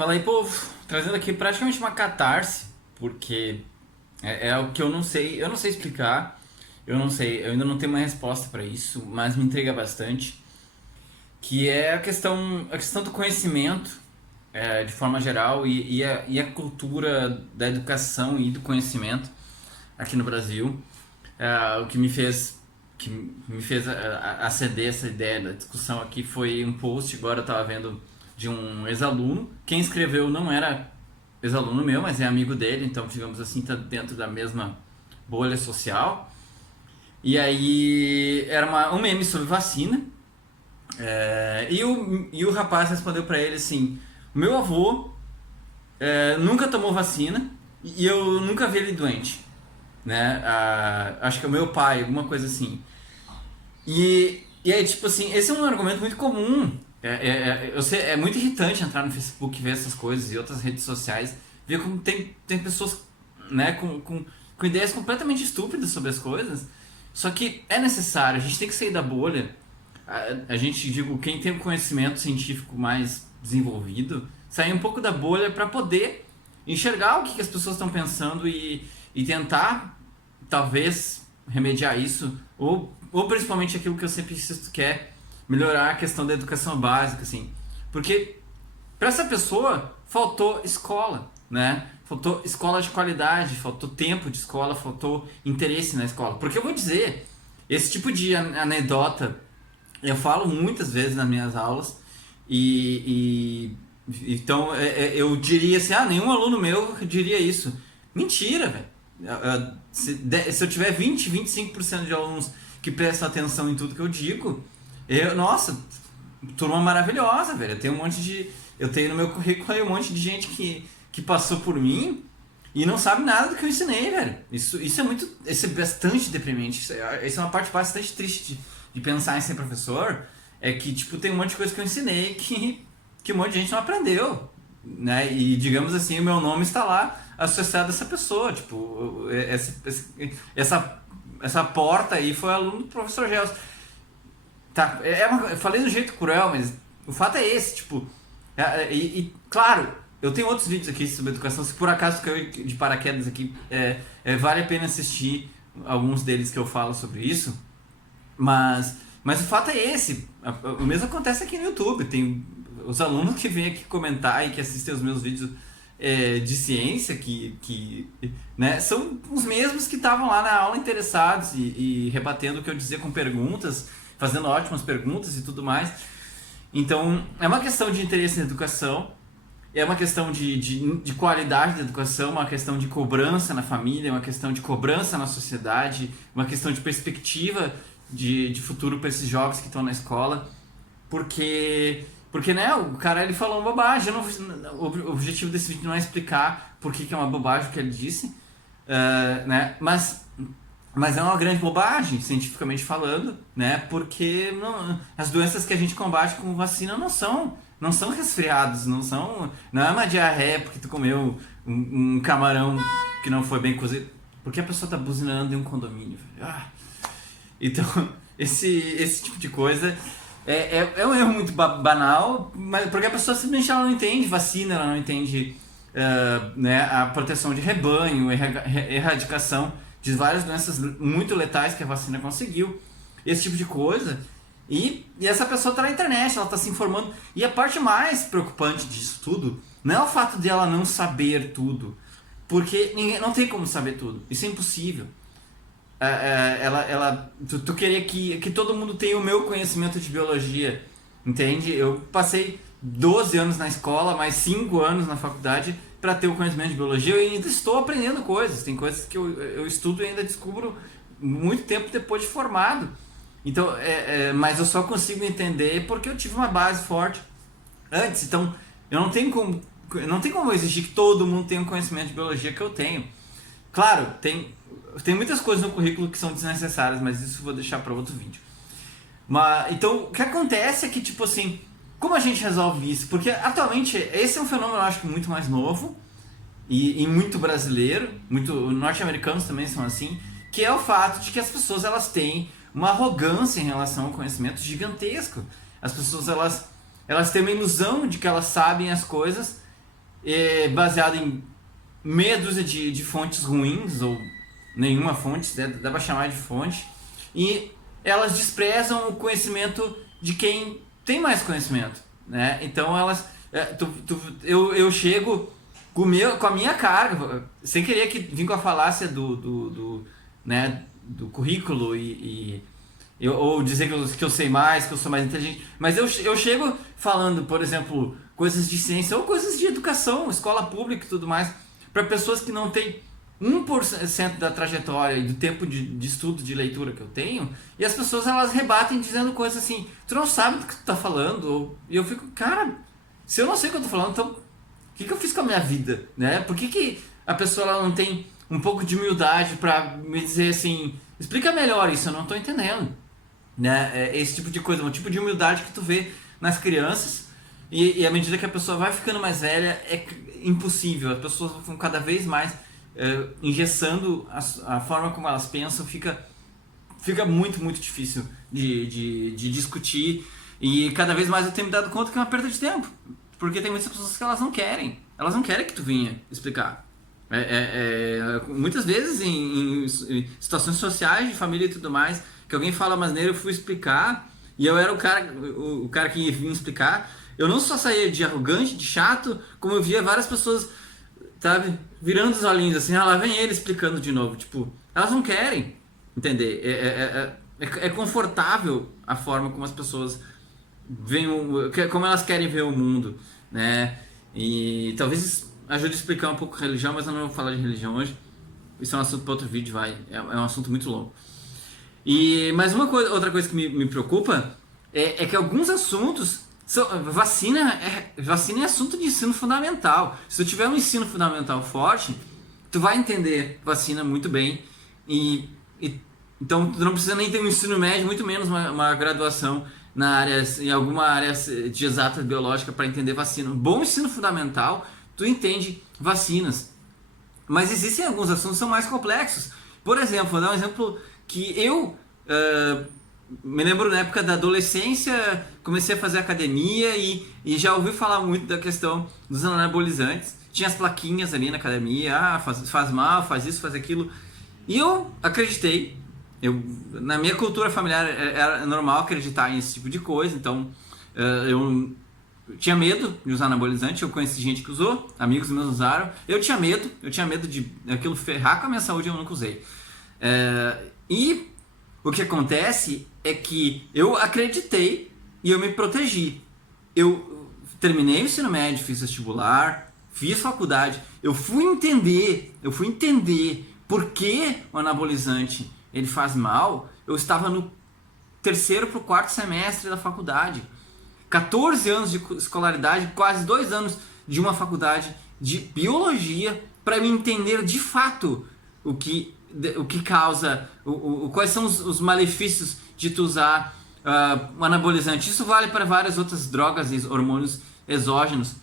Fala aí, povo, trazendo aqui praticamente uma catarse, porque é algo que eu não sei explicar, eu ainda não tenho uma resposta para isso, mas me intriga bastante, que é a questão do conhecimento, de forma geral, e a cultura da educação e do conhecimento aqui no Brasil. O que me fez aceder essa ideia da discussão aqui foi um post, agora eu estava vendo, de um ex-aluno. Quem escreveu não era ex-aluno meu, mas é amigo dele, então, digamos assim, está dentro da mesma bolha social. E aí era um meme sobre vacina. E o rapaz respondeu para ele assim: meu avô nunca tomou vacina e eu nunca vi ele doente, né? Acho que é o meu pai, alguma coisa assim. E aí, tipo assim, esse é um argumento muito comum. Eu sei, é muito irritante entrar no Facebook e ver essas coisas e outras redes sociais, ver como tem pessoas, né, com ideias completamente estúpidas sobre as coisas. Só que é necessário, a gente tem que sair da bolha. A gente, digo, quem tem um conhecimento científico mais desenvolvido, sair um pouco da bolha para poder enxergar o que as pessoas estão pensando e tentar, talvez, remediar isso, ou principalmente aquilo que eu sempre insisto, que é melhorar a questão da educação básica, assim. Porque para essa pessoa faltou escola, né? Faltou escola de qualidade, faltou tempo de escola, faltou interesse na escola. Porque eu vou dizer, esse tipo de anedota eu falo muitas vezes nas minhas aulas então eu diria assim, nenhum aluno meu diria isso. Mentira, velho. Se eu tiver 20, 25% de alunos que prestam atenção em tudo que eu digo, nossa, turma maravilhosa, velho. Eu tenho no meu currículo aí um monte de gente que passou por mim e não sabe nada do que eu ensinei, velho. Isso é bastante deprimente. Isso é uma parte bastante triste de pensar em ser professor. É que, tipo, tem um monte de coisa que eu ensinei que um monte de gente não aprendeu, né? E, digamos assim, o meu nome está lá associado a essa pessoa. Tipo, essa porta aí foi aluno do professor Gels. Tá, eu falei do jeito cruel, mas o fato é esse, tipo... claro, eu tenho outros vídeos aqui sobre educação, se por acaso caiu de paraquedas aqui, vale a pena assistir alguns deles que eu falo sobre isso, mas o fato é esse. O mesmo acontece aqui no YouTube. Tem os alunos que vêm aqui comentar e que assistem os meus vídeos de ciência, né, são os mesmos que estavam lá na aula interessados e rebatendo o que eu dizia com perguntas, fazendo ótimas perguntas e tudo mais. Então, é uma questão de interesse na educação, é uma questão de qualidade da educação, uma questão de cobrança na família, uma questão de cobrança na sociedade, uma questão de perspectiva de futuro para esses jovens que estão na escola. Porque né, o cara ele falou uma bobagem. O objetivo desse vídeo não é explicar por que é uma bobagem o que ele disse, né, mas é uma grande bobagem, cientificamente falando, né? Porque as doenças que a gente combate com vacina não são resfriados, não é uma diarreia porque tu comeu um camarão que não foi bem cozido, porque a pessoa tá buzinando em um condomínio. Então, esse tipo de coisa é um erro muito banal, mas porque a pessoa simplesmente ela não entende vacina, ela não entende né, a proteção de rebanho, erradicação de várias doenças muito letais que a vacina conseguiu, esse tipo de coisa. E essa pessoa está na internet, ela está se informando. E a parte mais preocupante disso tudo não é o fato de ela não saber tudo, porque ninguém não tem como saber tudo, isso é impossível. Tu queria que todo mundo tenha o meu conhecimento de biologia, entende? Eu passei 12 anos na escola, mais 5 anos na faculdade para ter o conhecimento de biologia. Eu ainda estou aprendendo coisas, tem coisas que eu estudo e ainda descubro muito tempo depois de formado. Então, mas eu só consigo entender porque eu tive uma base forte antes. Então, não tem como exigir que todo mundo tenha um conhecimento de biologia que eu tenho. Claro, tem muitas coisas no currículo que são desnecessárias, mas isso eu vou deixar para outro vídeo. Então, o que acontece é que, tipo assim, como a gente resolve isso? Porque atualmente esse é um fenômeno, eu acho, muito mais novo e muito brasileiro, muito norte-americanos também são assim, que é o fato de que as pessoas elas têm uma arrogância em relação ao conhecimento gigantesco. As pessoas elas têm uma ilusão de que elas sabem as coisas baseado em meia dúzia de fontes ruins, ou nenhuma fonte, dá pra chamar de fonte, e elas desprezam o conhecimento de quem tem mais conhecimento, né? Então elas, eu chego com a minha carga, sem querer que vim com a falácia né, do currículo ou dizer que eu sei mais, que eu sou mais inteligente, mas eu chego falando, por exemplo, coisas de ciência ou coisas de educação, escola pública e tudo mais, para pessoas que não têm 1% da trajetória e do tempo de estudo, de leitura que eu tenho, e as pessoas elas rebatem dizendo coisas assim, tu não sabe do que tu tá falando, e eu fico, cara, se eu não sei o que eu tô falando, então o que eu fiz com a minha vida, né? Por que a pessoa ela não tem um pouco de humildade para me dizer assim, explica melhor isso, eu não tô entendendo, né? Esse tipo de coisa, um tipo de humildade que tu vê nas crianças, e à medida que a pessoa vai ficando mais velha, é impossível, as pessoas vão cada vez mais engessando a forma como elas pensam, fica muito, muito difícil de discutir, e cada vez mais eu tenho me dado conta que é uma perda de tempo, porque tem muitas pessoas que elas não querem que tu venha explicar. Muitas vezes em situações sociais, de família e tudo mais, que alguém fala uma asneira, eu fui explicar, e eu era o cara que vinha explicar, eu não só saía de arrogante, de chato, como eu via várias pessoas, sabe, virando os olhinhos assim, lá vem ele explicando de novo, tipo, elas não querem entender, é confortável a forma como as pessoas veem, como elas querem ver o mundo, né, e talvez isso ajude a explicar um pouco religião, mas eu não vou falar de religião hoje, isso é um assunto para outro vídeo, é um assunto muito longo. Mas outra coisa que me preocupa é que alguns assuntos vacina é assunto de ensino fundamental. Se tu tiver um ensino fundamental forte, tu vai entender vacina muito bem. Então tu não precisa nem ter um ensino médio, muito menos uma graduação em alguma área de exatas biológica para entender vacina. Um bom ensino fundamental, tu entende vacinas. Mas existem alguns assuntos que são mais complexos. Por exemplo, vou dar um exemplo que eu me lembro na época da adolescência, comecei a fazer academia e já ouvi falar muito da questão dos anabolizantes. Tinha as plaquinhas ali na academia, faz mal, faz isso, faz aquilo. E eu acreditei. Na minha cultura familiar era normal acreditar nesse tipo de coisa, então eu tinha medo de usar anabolizante. Eu conheci gente que usou, amigos meus usaram. Eu tinha medo de aquilo ferrar com a minha saúde, eu nunca usei. E o que acontece é que eu acreditei e eu me protegi. Eu terminei o ensino médio, fiz vestibular, fiz faculdade. Eu fui entender por que o anabolizante ele faz mal. Eu estava no 3º para o 4º semestre da faculdade. 14 anos de escolaridade, quase 2 anos de uma faculdade de biologia para me entender de fato o que causa, quais são os malefícios de tu usar um anabolizante. Isso vale para várias outras drogas e hormônios exógenos.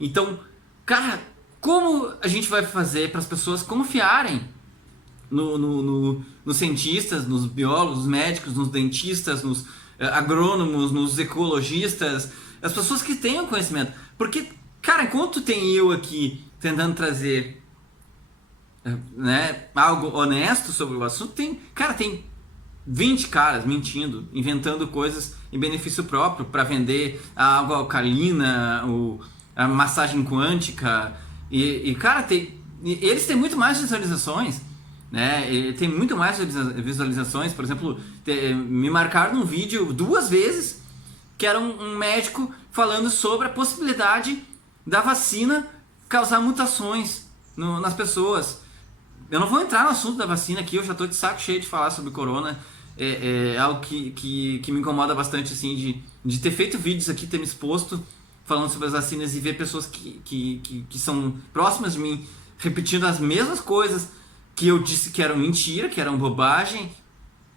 Então, cara, como a gente vai fazer para as pessoas confiarem nos cientistas, nos biólogos, nos médicos, nos dentistas, nos agrônomos, nos ecologistas, as pessoas que tenham conhecimento? Porque, cara, enquanto tem eu aqui tentando trazer algo honesto sobre o assunto, tem 20 caras mentindo, inventando coisas em benefício próprio para vender a água alcalina, a massagem quântica, cara, eles têm muito mais visualizações, né? Tem muito mais visualizações. Por exemplo, me marcaram num vídeo 2 vezes que era um médico falando sobre a possibilidade da vacina causar mutações nas pessoas. Eu não vou entrar no assunto da vacina aqui, eu já estou de saco cheio de falar sobre corona. É algo que me incomoda bastante, assim, de ter feito vídeos aqui, ter me exposto falando sobre as vacinas e ver pessoas que são próximas de mim repetindo as mesmas coisas que eu disse que eram mentira, que eram bobagem.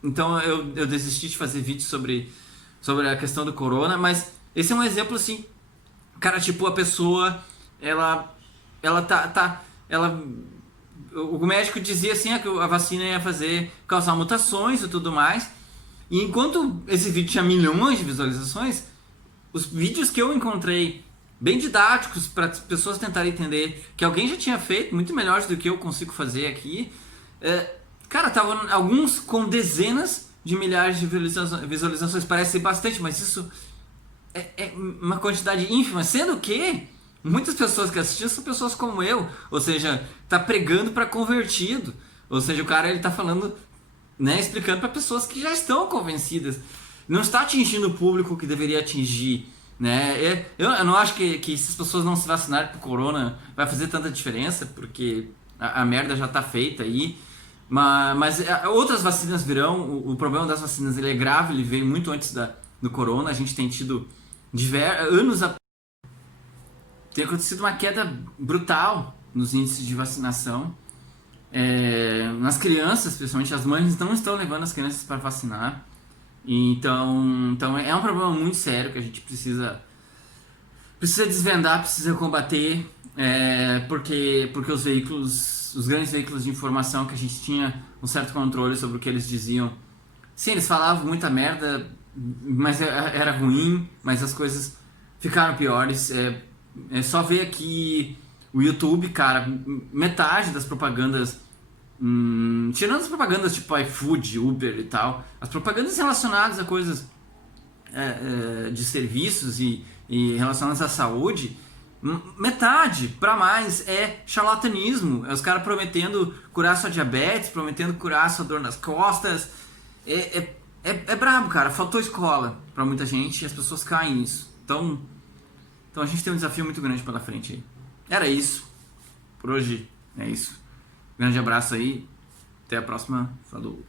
Então eu desisti de fazer vídeos sobre a questão do corona, mas esse é um exemplo, assim, cara, tipo, a pessoa, o médico dizia assim que a vacina ia causar mutações e tudo mais, e enquanto esse vídeo tinha milhões de visualizações, os vídeos que eu encontrei bem didáticos para as pessoas tentarem entender, que alguém já tinha feito, muito melhores do que eu consigo fazer aqui. Cara, estavam alguns com dezenas de milhares de visualizações, parece ser bastante, mas isso é uma quantidade ínfima, sendo que muitas pessoas que assistiam são pessoas como eu, ou seja, tá pregando para convertido, ou seja, o cara ele tá falando, né, explicando para pessoas que já estão convencidas, não está atingindo o público que deveria atingir, né? Eu não acho que se as pessoas não se vacinarem pro corona vai fazer tanta diferença, porque a merda já tá feita aí. Mas outras vacinas virão. O problema das vacinas ele é grave, ele veio muito antes do corona. A gente tem tido anos. Tem acontecido uma queda brutal nos índices de vacinação. Nas crianças, principalmente as mães não estão levando as crianças para vacinar. Então é um problema muito sério que a gente precisa desvendar, precisa combater, porque os grandes veículos de informação que a gente tinha um certo controle sobre o que eles diziam, sim, eles falavam muita merda, mas era ruim, mas as coisas ficaram piores. É só ver aqui o YouTube, cara, metade das propagandas, tirando as propagandas tipo iFood, Uber e tal, as propagandas relacionadas a coisas de serviços e relacionadas à saúde, metade para mais é charlatanismo. É os caras prometendo curar sua diabetes, prometendo curar sua dor nas costas. É brabo, cara. Faltou escola para muita gente e as pessoas caem nisso. Então a gente tem um desafio muito grande pela frente aí. Era isso. Por hoje é isso. Grande abraço aí. Até a próxima. Falou.